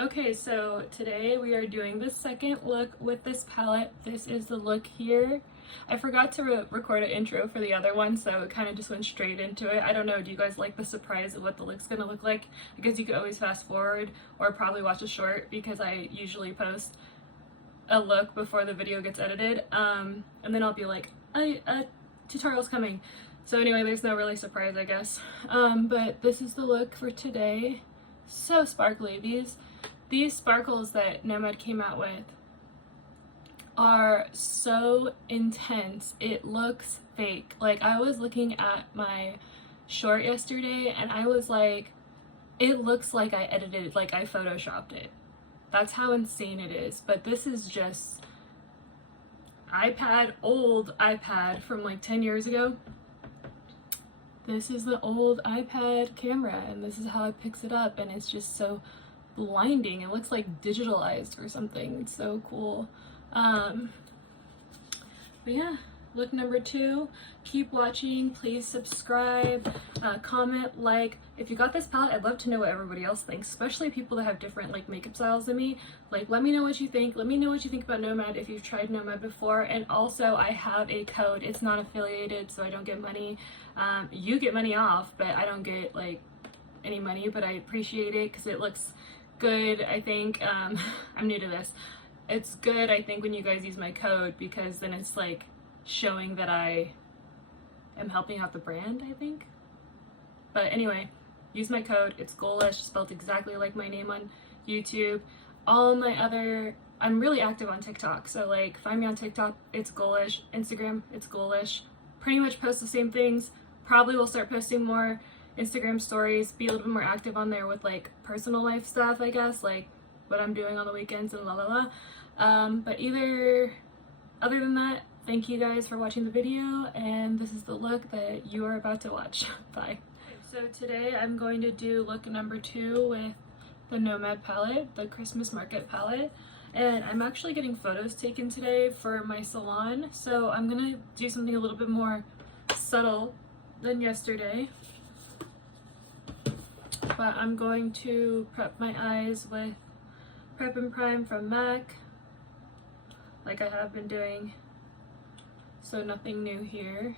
Okay, so today we are doing the second look with this palette. This is the look here. I forgot to record an intro for the other one, so it kind of just went straight into it. I don't know, do you guys like the surprise of what the look's gonna look like? Because you could always fast forward or probably watch a short, because I usually post a look before the video gets edited, and then I'll be like, tutorial's coming. So anyway, there's no really surprise, I guess. But this is the look for today. So sparkly. These sparkles that Nomad came out with are so intense. It looks fake. Like, I was looking at my short yesterday and I was like, it looks like I edited it, like I photoshopped it. That's how insane it is. But this is just old iPad from like 10 years ago. This is the old iPad camera and this is how it picks it up, and it's just so blinding. It looks like digitalized or something. It's so cool. But yeah, look number 2. Keep watching. Please subscribe, comment, like. If you got this palette, I'd love to know what everybody else thinks, especially people that have different like makeup styles than me. Like, let me know what you think. Let me know what you think about Nomad if you've tried Nomad before. And also, I have a code. It's not affiliated, so I don't get money. You get money off, but I don't get like any money, but I appreciate it because it looks good. I think I'm new to this. It's good, I think, when you guys use my code, because then it's like showing that I am helping out the brand, I think. But anyway, use my code. It's Ghoullush, spelled exactly like my name on YouTube. All my other, I'm really active on TikTok, so like find me on TikTok, it's Ghoullush. Instagram, it's Ghoullush. Pretty much post the same things. Probably will start posting more Instagram stories, be a little bit more active on there with like personal life stuff, I guess, like what I'm doing on the weekends and la la la. But other than that, thank you guys for watching the video, and this is the look that you are about to watch. Bye. So today I'm going to do look number 2 with the Nomad palette, the Christmas market palette. And I'm actually getting photos taken today for my salon, so I'm gonna do something a little bit more subtle than yesterday. But I'm going to prep my eyes with Prep and Prime from MAC, like I have been doing, so nothing new here.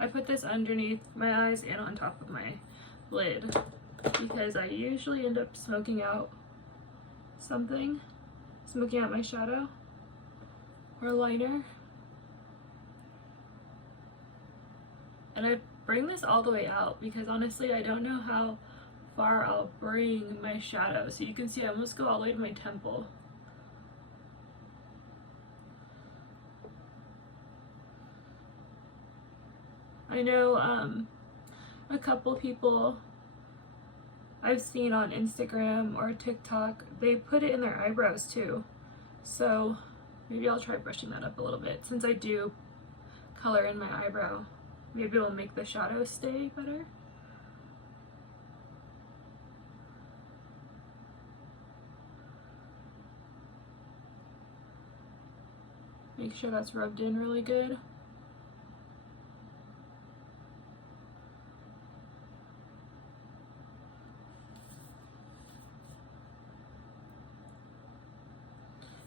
I put this underneath my eyes and on top of my lid because I usually end up smoking out my shadow or liner. And I bring this all the way out because honestly I don't know how far I'll bring my shadow. So you can see I almost go all the way to my temple. I know a couple people I've seen on Instagram or TikTok, they put it in their eyebrows too. So maybe I'll try brushing that up a little bit. Since I do color in my eyebrow, maybe it'll make the shadow stay better. Make sure that's rubbed in really good.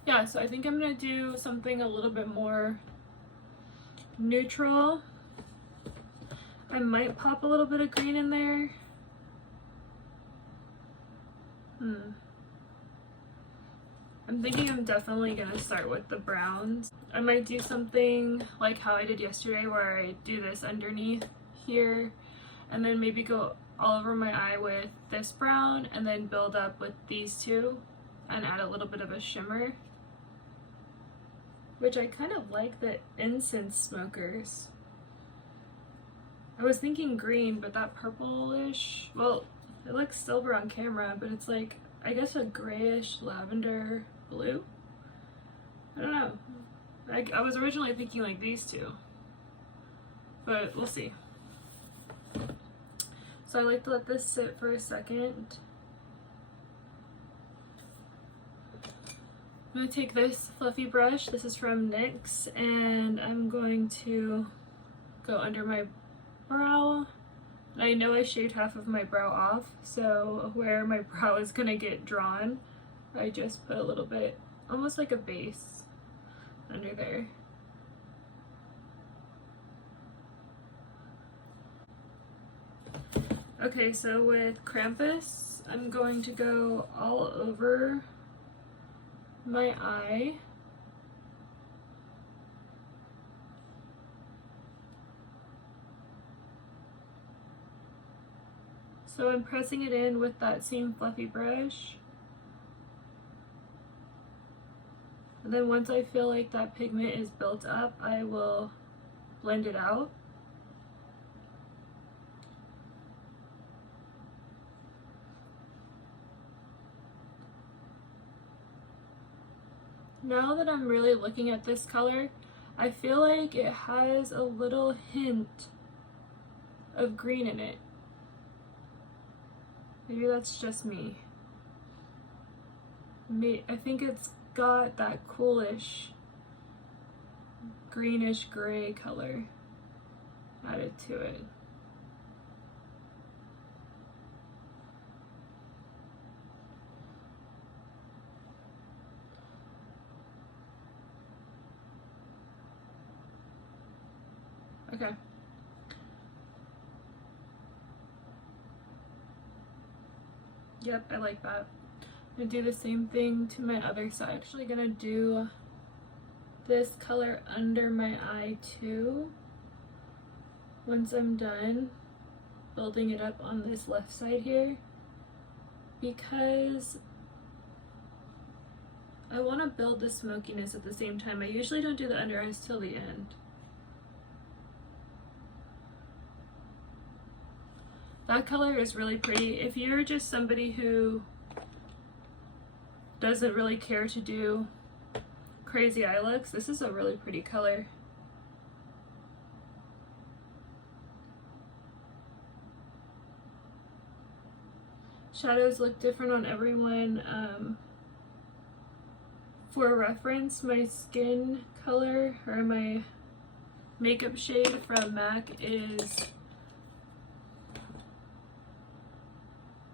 Yeah, so I think I'm gonna do something a little bit more neutral. I might pop a little bit of green in there. I'm thinking I'm definitely gonna start with the browns. I might do something like how I did yesterday where I do this underneath here and then maybe go all over my eye with this brown and then build up with these two and add a little bit of a shimmer. Which I kind of like the incense smokers. I was thinking green, but that purplish, well, it looks silver on camera, but it's like, I guess a grayish lavender blue? I don't know. I was originally thinking like these two, but we'll see. So I like to let this sit for a second. I'm going to take this fluffy brush, this is from NYX, and I'm going to go under my brow. And I know I shaved half of my brow off, so where my brow is gonna get drawn, I just put a little bit, almost like a base, under there. Okay, so with Krampus, I'm going to go all over my eye. So I'm pressing it in with that same fluffy brush. And then once I feel like that pigment is built up, I will blend it out. Now that I'm really looking at this color, I feel like it has a little hint of green in it. Maybe that's just me. I think it's got that coolish, greenish gray color added to it. Okay. Yep, I like that. I'm gonna do the same thing to my other side. Actually gonna do this color under my eye too. Once I'm done building it up on this left side here, because I want to build the smokiness at the same time. I usually don't do the under eyes till the end. That color is really pretty. If you're just somebody who doesn't really care to do crazy eye looks, this is a really pretty color. Shadows look different on everyone. For reference, my skin color or my makeup shade from MAC is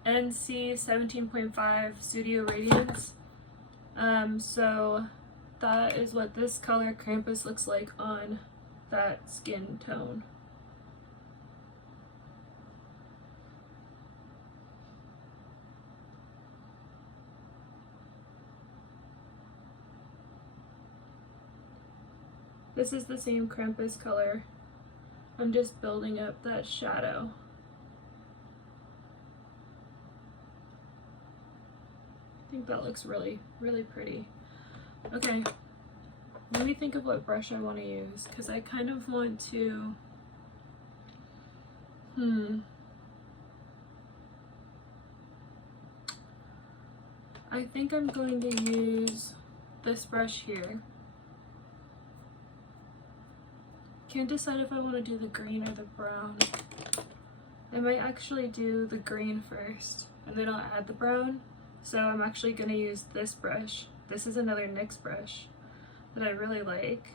NC 17.5 Studio Radiance. So that is what this color Krampus looks like on that skin tone. This is the same Krampus color. I'm just building up that shadow. I think that looks really, really pretty. Okay, let me think of what brush I want to use, because I kind of want to, I think I'm going to use this brush here. Can't decide if I want to do the green or the brown. I might actually do the green first, and then I'll add the brown. So I'm actually going to use this brush. This is another NYX brush that I really like.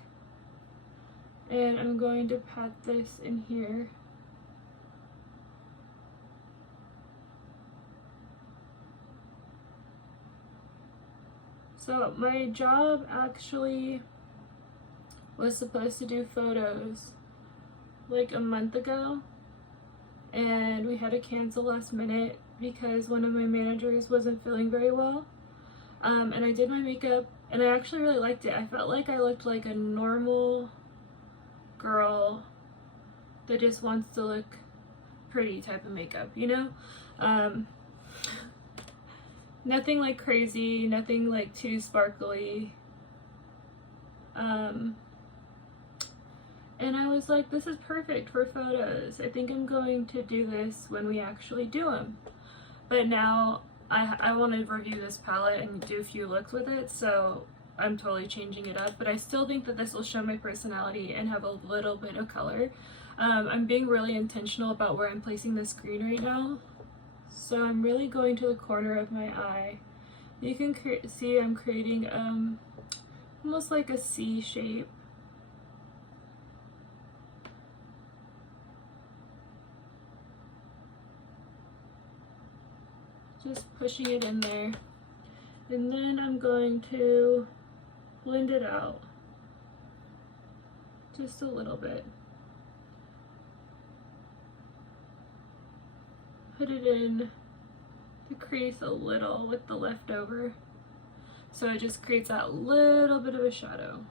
And I'm going to pat this in here. So my job actually was supposed to do photos like a month ago, and we had to cancel last minute because one of my managers wasn't feeling very well. And I did my makeup and I actually really liked it. I felt like I looked like a normal girl that just wants to look pretty type of makeup, you know? Nothing like crazy, nothing like too sparkly. And I was like, this is perfect for photos. I think I'm going to do this when we actually do them. But now I want to review this palette and do a few looks with it, so I'm totally changing it up. But I still think that this will show my personality and have a little bit of color. I'm being really intentional about where I'm placing this green right now. So I'm really going to the corner of my eye. You can see I'm creating almost like a C shape. just pushing it in there. And then I'm going to blend it out just a little bit. Put it in the crease a little with the leftover, so it just creates that little bit of a shadow.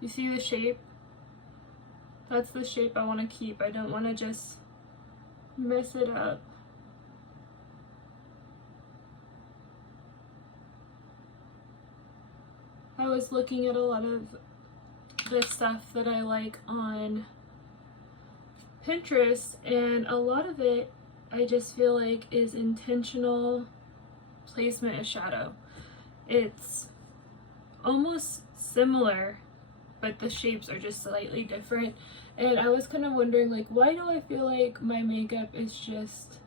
You see the shape? That's the shape I want to keep. I don't want to just mess it up. I was looking at a lot of the stuff that I like on Pinterest, and a lot of it I just feel like is intentional placement of shadow. It's almost similar, but the shapes are just slightly different. And I was kind of wondering, like, why do I feel like my makeup is just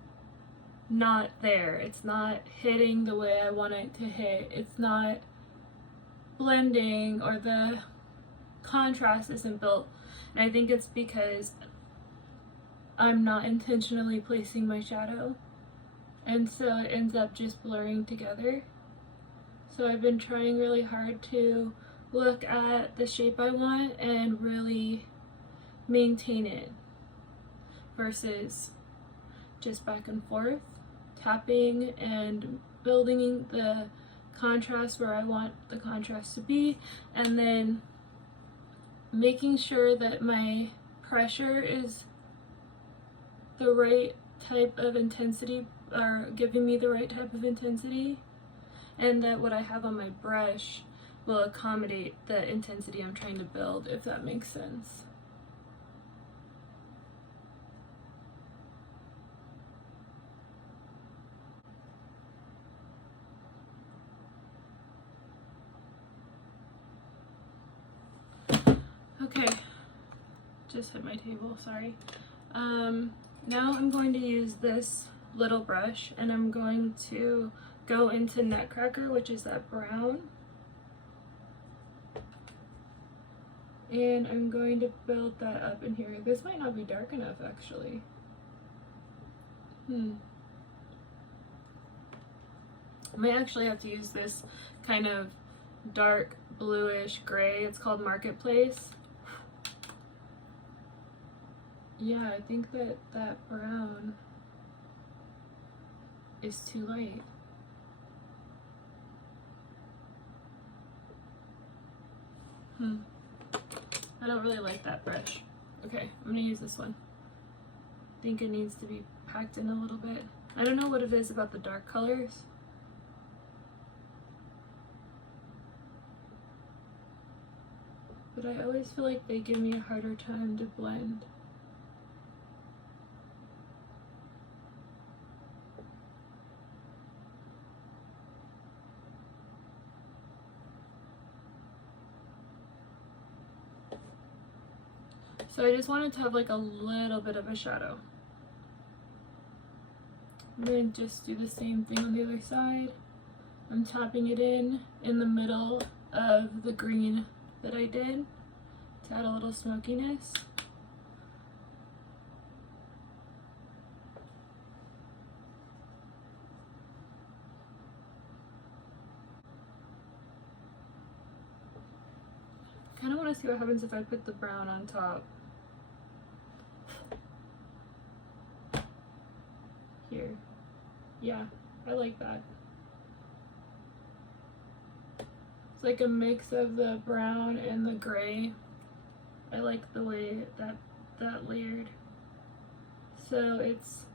not there? It's not hitting the way I want it to hit. It's not blending, or the contrast isn't built. And I think it's because I'm not intentionally placing my shadow, and so it ends up just blurring together. So I've been trying really hard to look at the shape I want and really maintain it, versus just back and forth, tapping and building the contrast where I want the contrast to be, and then making sure that my pressure is the right type of intensity, or giving me the right type of intensity, and that what I have on my brush will accommodate the intensity I'm trying to build, if that makes sense. Okay, just hit my table, sorry. Now I'm going to use this little brush, and I'm going to go into Nutcracker, which is that brown. And I'm going to build that up in here. This might not be dark enough, actually. I might actually have to use this kind of dark bluish gray. It's called Marketplace. Yeah, I think that that brown is too light. I don't really like that brush. Okay, I'm gonna use this one. I think it needs to be packed in a little bit. I don't know what it is about the dark colors. But I always feel like they give me a harder time to blend. So I just wanted to have like a little bit of a shadow. I'm going to just do the same thing on the other side. I'm tapping it in the middle of the green that I did to add a little smokiness. I kind of want to see what happens if I put the brown on top. Here. Yeah, I like that. It's like a mix of the brown and the gray. I like the way that layered. So it's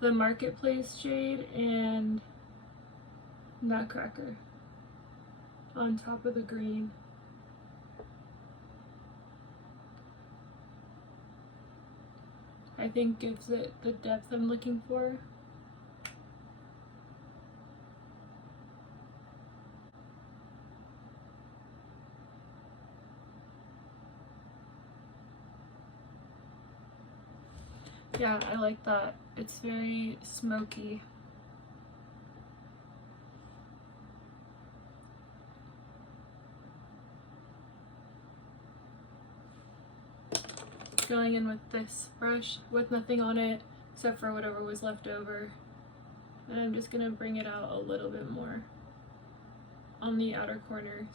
the Marketplace shade and Nutcracker on top of the green. I think gives it the depth I'm looking for. Yeah, I like that. It's very smoky. going in with this brush with nothing on it except for whatever was left over. And I'm just gonna bring it out a little bit more on the outer corners.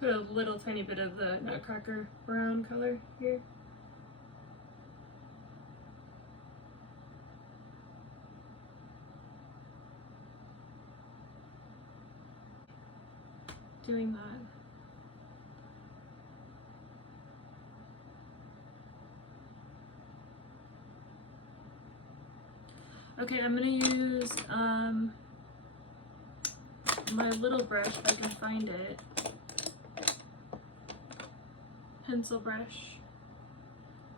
Put a little tiny bit of the nutcracker brown color here. Doing that. Okay, I'm gonna use my little brush if I can find it. Pencil brush.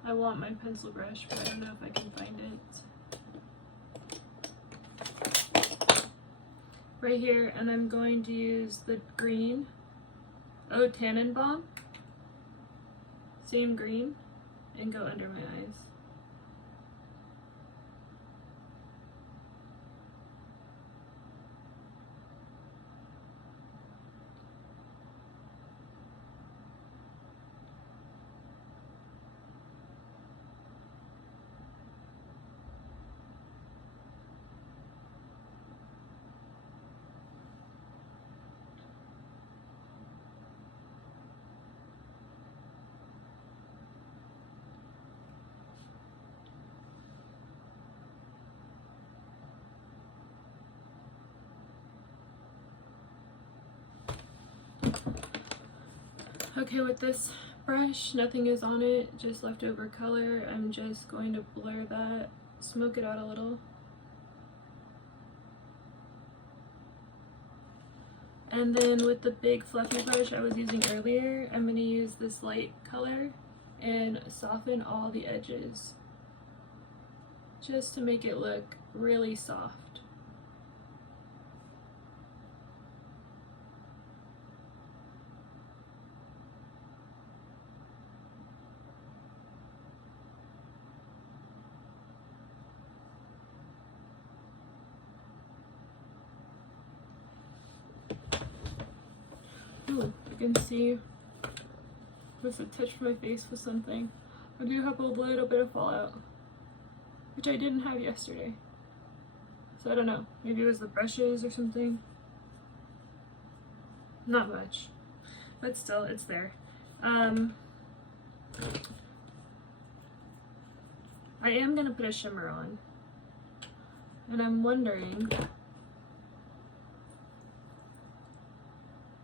I want my pencil brush, but I don't know if I can find it. Right here, and I'm going to use the green. Oh, Tannenbaum. Same green, and go under my eyes. Okay, with this brush, nothing is on it, just leftover color. I'm just going to blur that, smoke it out a little. And then with the big fluffy brush I was using earlier, I'm going to use this light color and soften all the edges just to make it look really soft. Ooh, you can see must have touched my face with something. I do have a little bit of fallout, which I didn't have yesterday. So I don't know, maybe it was the brushes or something. Not much, but still, it's there. I am gonna put a shimmer on, and I'm wondering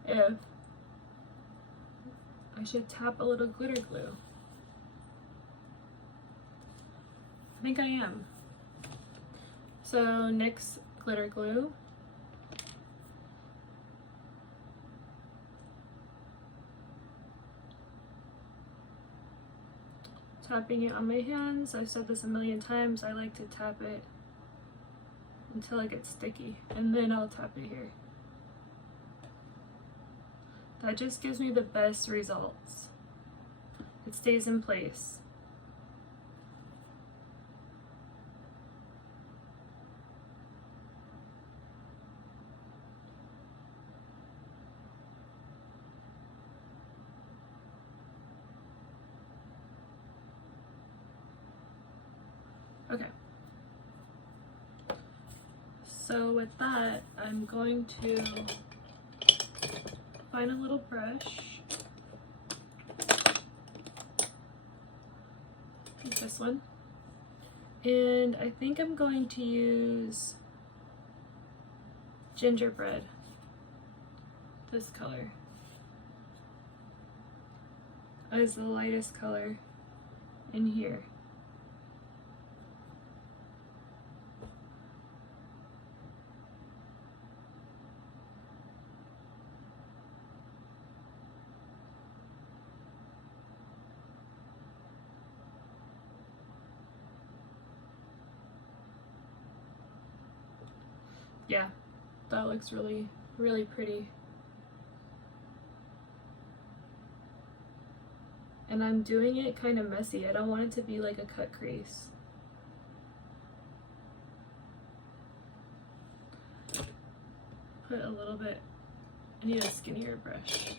if I should tap a little glitter glue. I think I am. So NYX glitter glue. Tapping it on my hands. I've said this a million times. I like to tap it until it gets sticky, and then I'll tap it here. That just gives me the best results. It stays in place. Okay. So with that, I'm going to find a little brush, like this one, and I think I'm going to use gingerbread, this color, as the lightest color in here. Yeah, that looks really, really pretty. And I'm doing it kind of messy. I don't want it to be like a cut crease. a little bit, I need a skinnier brush.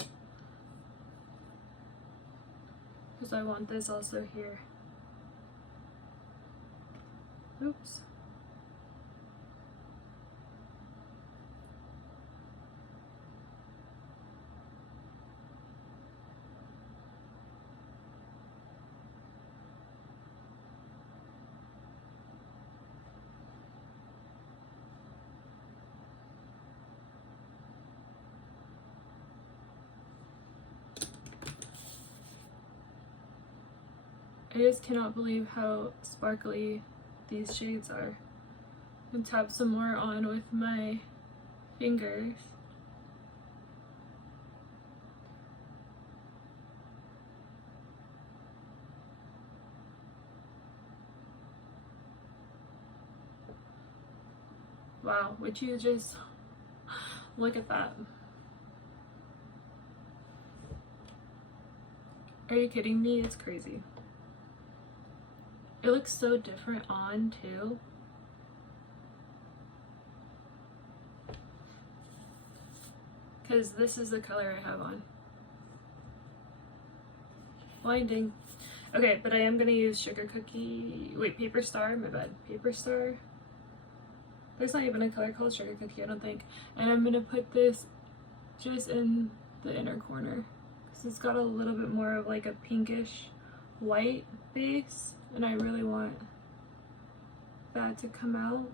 Because I want this also here. Oops. I just cannot believe how sparkly these shades are. And tap some more on with my fingers. Wow, would you just look at that? Are you kidding me? It's crazy. It looks so different on too. Because this is the color I have on. Blinding. Okay, but I am going to use Sugar Cookie. Wait, Paper Star? My bad. Paper Star. There's not even a color called Sugar Cookie, I don't think. And I'm going to put this just in the inner corner. Because it's got a little bit more of like a pinkish white base. And I really want that to come out.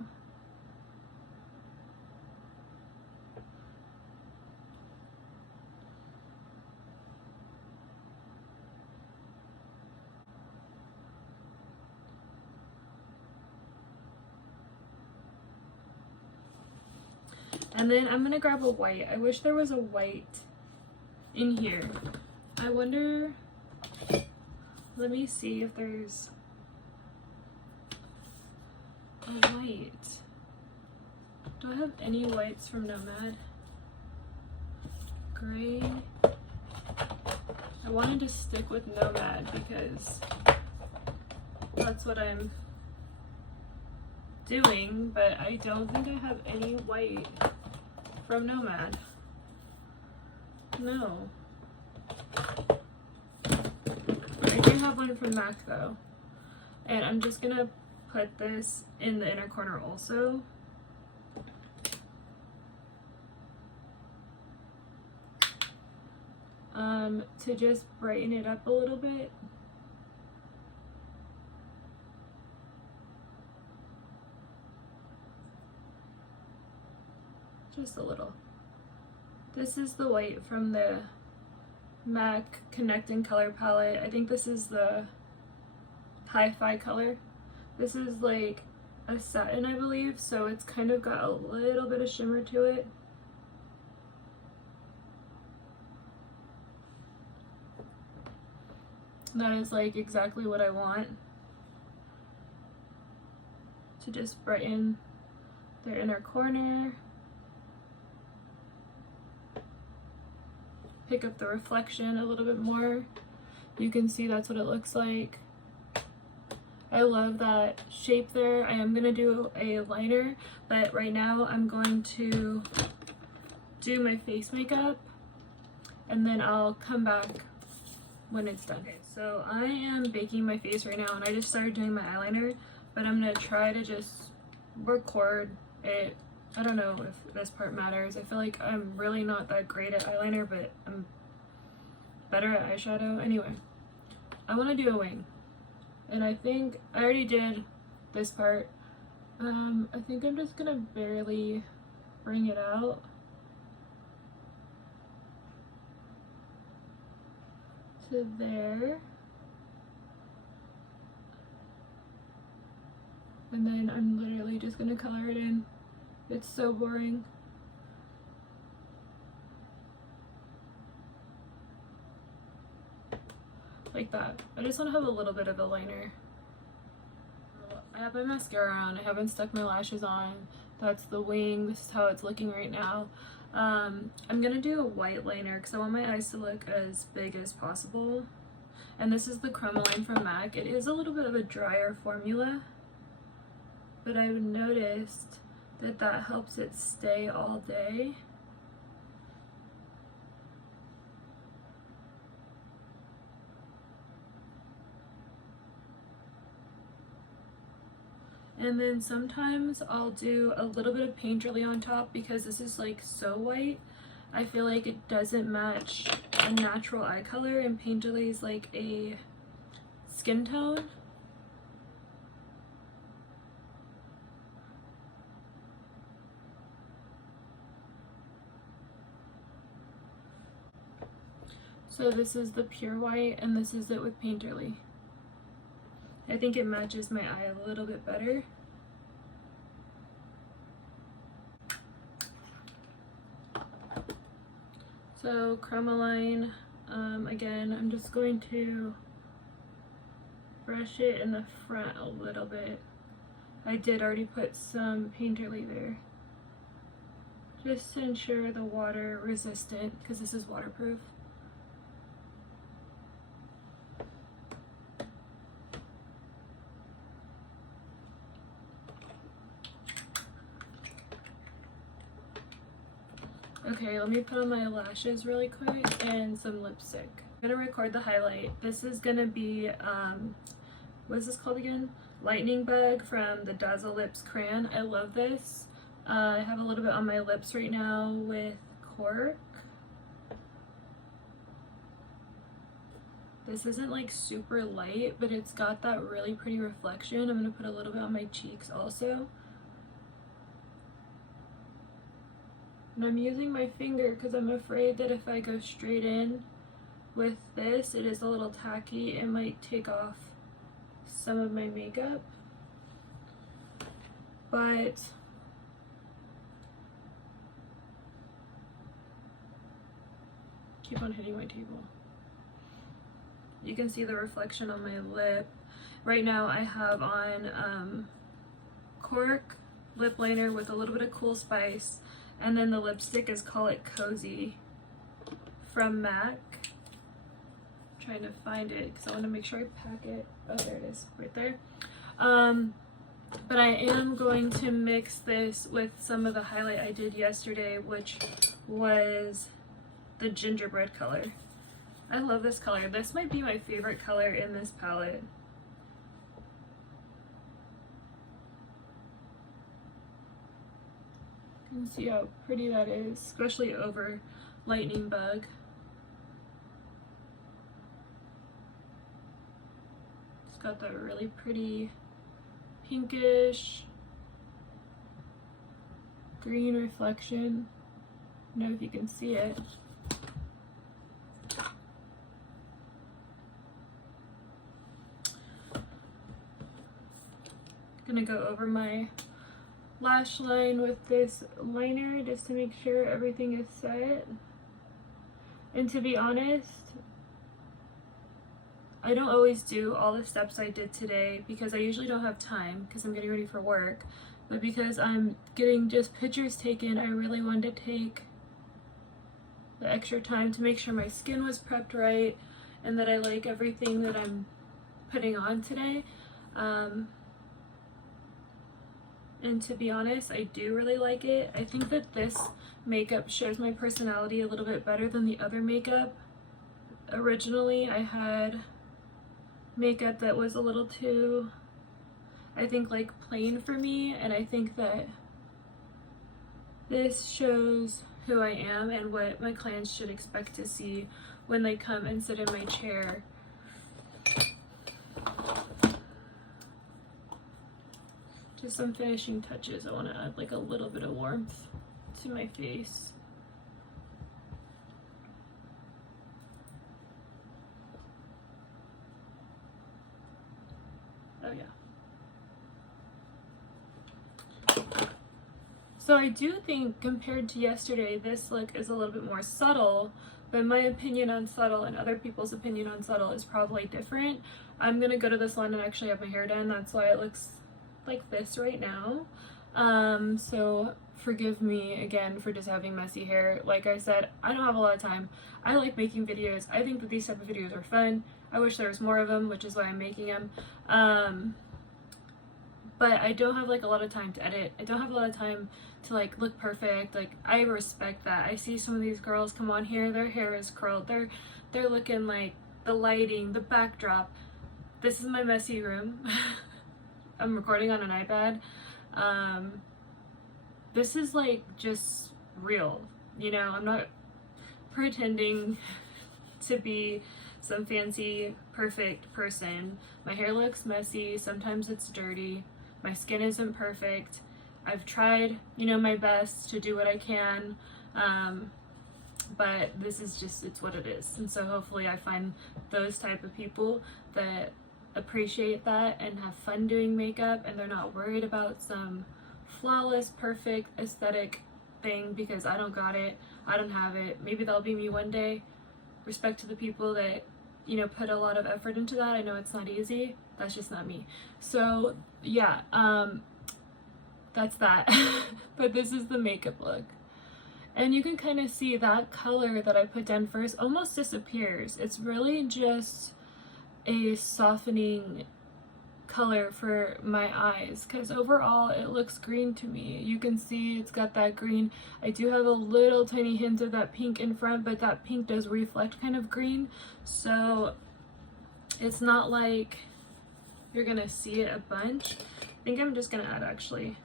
And then I'm gonna grab a white. I wish there was a white in here. I wonder, let me see if there's a white. Do I have any whites from Nomad? Gray. I wanted to stick with Nomad because that's what I'm doing, but I don't think I have any white from Nomad. No. I do have one from MAC though. And I'm just gonna put this in the inner corner also. To just brighten it up a little bit. Just a little. This is the white from the MAC Connecting Color Palette. I think this is the Hi-Fi color. This is like a satin, I believe, so it's kind of got a little bit of shimmer to it. That is like exactly what I want to just brighten their inner corner. Pick up the reflection a little bit more. You can see that's what it looks like. I love that shape there. I am gonna do a liner, but right now I'm going to do my face makeup and then I'll come back when it's done. Okay, so I am baking my face right now and I just started doing my eyeliner, but I'm gonna try to just record it. I don't know if this part matters. I feel like I'm really not that great at eyeliner, but I'm better at eyeshadow. Anyway, I want to do a wing. And I think I already did this part. I think I'm just gonna barely bring it out. To there. And then I'm literally just gonna color it in. It's so boring. Like that. I just want to have a little bit of a liner. I have my mascara on. I haven't stuck my lashes on. That's the wing. This is how it's looking right now. I'm gonna do a white liner because I want my eyes to look as big as possible. And this is the Chromoline from MAC. It is a little bit of a drier formula, but I've noticed that helps it stay all day. And then sometimes I'll do a little bit of painterly on top because this is like so white. I feel like it doesn't match a natural eye color, and painterly is like a skin tone. So this is the pure white, and this is it with painterly. I think it matches my eye a little bit better. So Chromaline, again, I'm just going to brush it in the front a little bit. I did already put some painterly there, just to ensure the water resistant, because this is waterproof. Okay, let me put on my lashes really quick and some lipstick. I'm gonna record the highlight. This is gonna be, what is this called again? Lightning Bug from the Dazzle Lips Crayon. I love this. I have a little bit on my lips right now with Cork. This isn't like super light, but it's got that really pretty reflection. I'm gonna put a little bit on my cheeks also. And I'm using my finger because I'm afraid that if I go straight in with this, it is a little tacky. It might take off some of my makeup. But keep on hitting my table. You can see the reflection on my lip. Right now I have on Cork lip liner with a little bit of Cool Spice. And then the lipstick is Call It Cozy from MAC. I'm trying to find it because I want to make sure I pack it. Oh, there it is, right there. But I am going to mix this with some of the highlight I did yesterday, which was the gingerbread color. I love this color. This might be my favorite color in this palette. You can see how pretty that is, especially over Lightning Bug. It's got that really pretty pinkish green reflection. I don't know if you can see it. Gonna go over my lash line with this liner just to make sure everything is set. And to be honest, I don't always do all the steps I did today because I usually don't have time because I'm getting ready for work. But because I'm getting just pictures taken, I really wanted to take the extra time to make sure my skin was prepped right and that I like everything that I'm putting on today. And to be honest, I do really like it. I think that this makeup shows my personality a little bit better than the other makeup. Originally, I had makeup that was a little too, I think, like plain for me, and I think that this shows who I am and what my clients should expect to see when they come and sit in my chair. Just some finishing touches. I want to add like a little bit of warmth to my face. Oh yeah. So I do think compared to yesterday, this look is a little bit more subtle, but my opinion on subtle and other people's opinion on subtle is probably different. I'm gonna go to the salon and actually have my hair done. That's why it looks like this right now. So forgive me again for just having messy hair. Like I said, I don't have a lot of time. I like making videos. I think that these type of videos are fun. I wish there was more of them, which is why I'm making them. But I don't have like a lot of time to edit. I don't have a lot of time to like look perfect. Like, I respect that. I see some of these girls come on here, their hair is curled, they're looking like the lighting, the backdrop. This is my messy room. I'm recording on an iPad. This is like just real, you know, I'm not pretending to be some fancy, perfect person. My hair looks messy, sometimes it's dirty, my skin isn't perfect. I've tried, you know, my best to do what I can, but this is just, it's what it is. And so hopefully I find those type of people that appreciate that and have fun doing makeup, and they're not worried about some flawless, perfect, aesthetic thing because I don't got it, I don't have it. Maybe that'll be me one day. Respect to the people that, you know, put a lot of effort into that. I know it's not easy. That's just not me. So yeah, that's that. But this is the makeup look. And you can kind of see that color that I put down first almost disappears. It's really just a softening color for my eyes, because overall it looks green to me. You can see it's got that green. I do have a little tiny hint of that pink in front, but that pink does reflect kind of green, so it's not like you're gonna see it a bunch. I think I'm just gonna add actually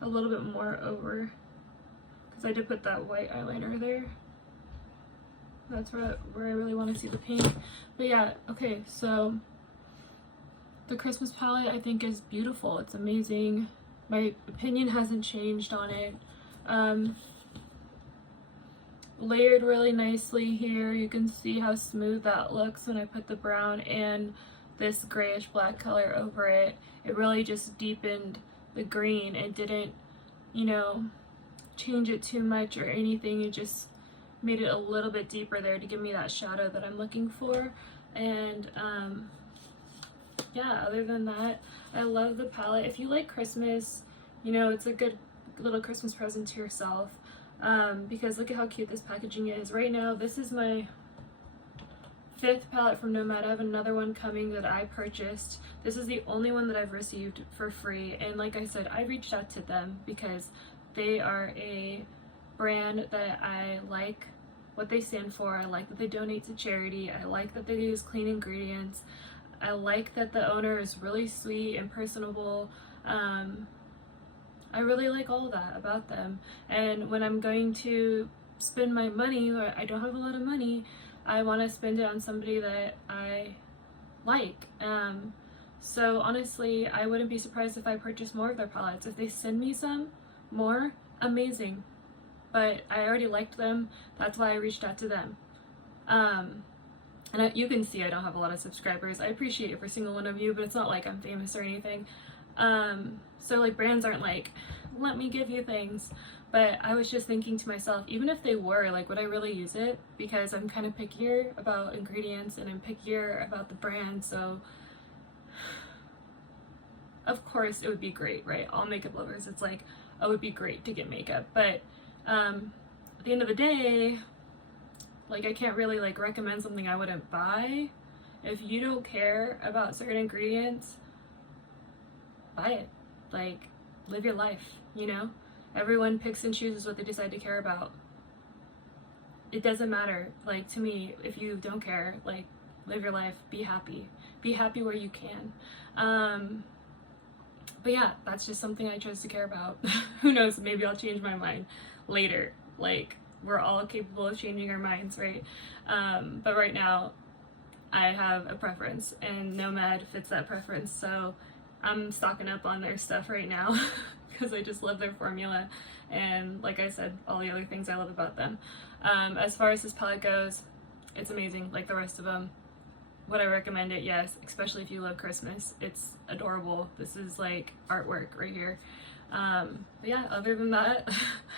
a little bit more over, because I did put that white eyeliner there. That's where I really want to see the pink. But yeah, okay, so the Christmas palette I think is beautiful. It's amazing. My opinion hasn't changed on it. Layered really nicely here. You can see how smooth that looks when I put the brown and this grayish black color over it. It really just deepened the green. It didn't, you know, change it too much or anything. It just made it a little bit deeper there to give me that shadow that I'm looking for. And yeah, other than that, I love the palette. If you like Christmas, you know, it's a good little Christmas present to yourself, because look at how cute this packaging is. Right now, this is my 5th palette from Nomad. I have another one coming that I purchased. This is the only one that I've received for free, and like I said, I reached out to them because they are a brand that I like what they stand for. I like that they donate to charity. I like that they use clean ingredients. I like that the owner is really sweet and personable. I really like all of that about them. And when I'm going to spend my money, or I don't have a lot of money, I want to spend it on somebody that I like. So honestly, I wouldn't be surprised if I purchase more of their palettes. If they send me some more, amazing. But I already liked them. That's why I reached out to them. And you can see I don't have a lot of subscribers. I appreciate every single one of you, but it's not like I'm famous or anything. So like brands aren't like, let me give you things. But I was just thinking to myself, even if they were, like, would I really use it? Because I'm kind of pickier about ingredients and I'm pickier about the brand. So of course it would be great, right? All makeup lovers, it's like, oh, it would be great to get makeup. But at the end of the day, like, I can't really like recommend something I wouldn't buy. If you don't care about certain ingredients, buy it. Like, live your life, you know? Everyone picks and chooses what they decide to care about. It doesn't matter. Like, to me, if you don't care, like, live your life, be happy. Be happy where you can. But yeah, that's just something I chose to care about. Who knows, maybe I'll change my mind later. Like, we're all capable of changing our minds, right? But right now, I have a preference, and Nomad fits that preference, so I'm stocking up on their stuff right now because I just love their formula, and like I said, all the other things I love about them. As far as this palette goes, it's amazing, like the rest of them. Would I recommend it? Yes, especially if you love Christmas. It's adorable. This is like artwork right here. But yeah, other than that,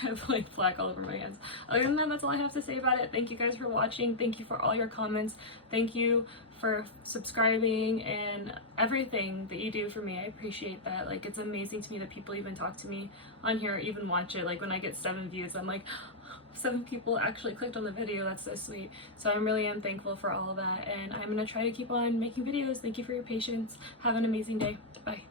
I have like black all over my hands. Other than that, that's all I have to say about it. Thank you guys for watching. Thank you for all your comments. Thank you for subscribing and everything that you do for me. I appreciate that. Like, it's amazing to me that people even talk to me on here, even watch it. Like, when I get 7 views, I'm like, 7 people actually clicked on the video. That's so sweet. So I really am thankful for all of that, and I'm gonna try to keep on making videos. Thank you for your patience. Have an amazing day. Bye.